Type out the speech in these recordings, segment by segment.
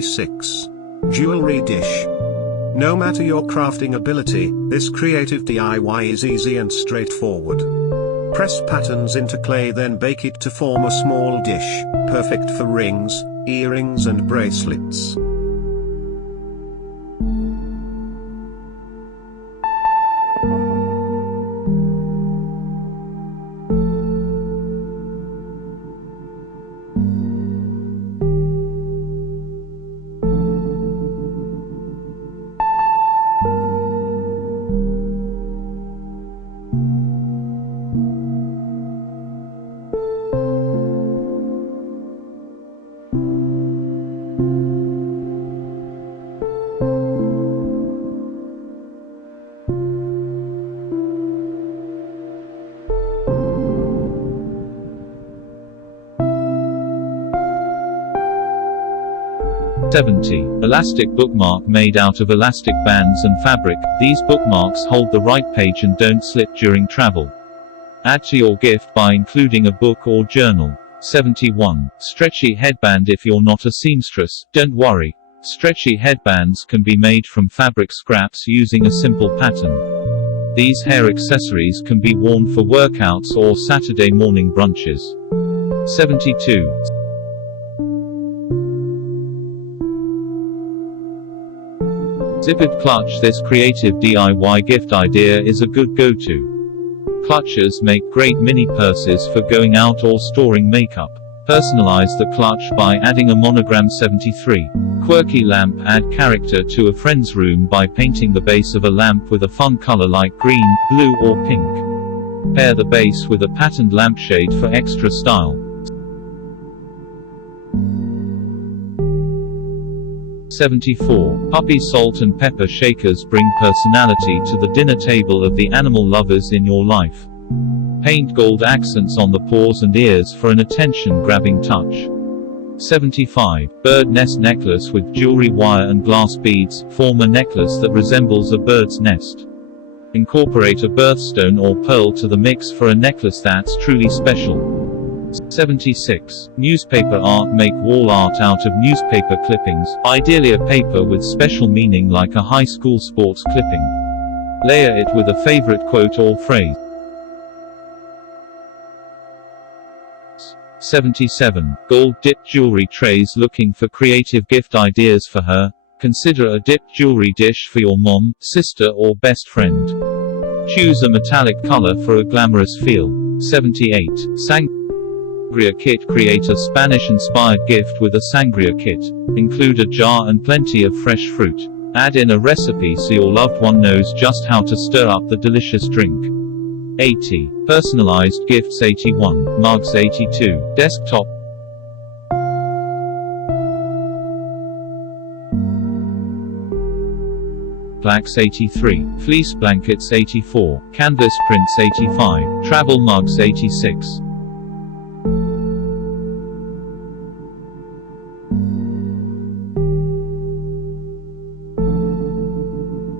76. Jewelry dish. No matter your crafting ability, this creative DIY is easy and straightforward. Press patterns into clay, then bake it to form a small dish, perfect for rings, earrings and bracelets. Elastic bookmark made out of elastic bands and fabric. These bookmarks hold the right page and don't slip during travel. Add to your gift by including a book or journal. 71. Stretchy headband. If you're not a seamstress, don't worry. Stretchy headbands can be made from fabric scraps using a simple pattern. These hair accessories can be worn for workouts or Saturday morning brunches. 72. Zippered clutch. This creative DIY gift idea is a good go-to. Clutches make great mini purses for going out or storing makeup. Personalize the clutch by adding a monogram. 73. Quirky lamp. Add character to a friend's room by painting the base of a lamp with a fun color like green, blue or pink. Pair the base with a patterned lampshade for extra style. 74. Puppy salt and pepper shakers. Bring personality to the dinner table of the animal lovers in your life. Paint gold accents on the paws and ears for an attention-grabbing touch. 75. Bird nest necklace with jewelry, wire and glass beads. Form a necklace that resembles a bird's nest. Incorporate a birthstone or pearl to the mix for a necklace that's truly special. 76. Newspaper art. Make wall art out of newspaper clippings, ideally a paper with special meaning like a high school sports clipping. Layer it with a favorite quote or phrase. 77. Gold dipped jewelry trays. Looking for creative gift ideas for her? Consider a dipped jewelry dish for your mom, sister or best friend. Choose a metallic color for a glamorous feel. 78. Sangria Kit. Create a Spanish-inspired gift with a Sangria Kit. Include a jar and plenty of fresh fruit. Add in a recipe so your loved one knows just how to stir up the delicious drink. 80. Personalized gifts. 81. Mugs. 82. Desktop. Plaques. 83. Fleece Blankets. 84. Canvas prints. 85. Travel mugs. 86.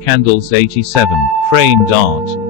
Candles. 87. Framed art.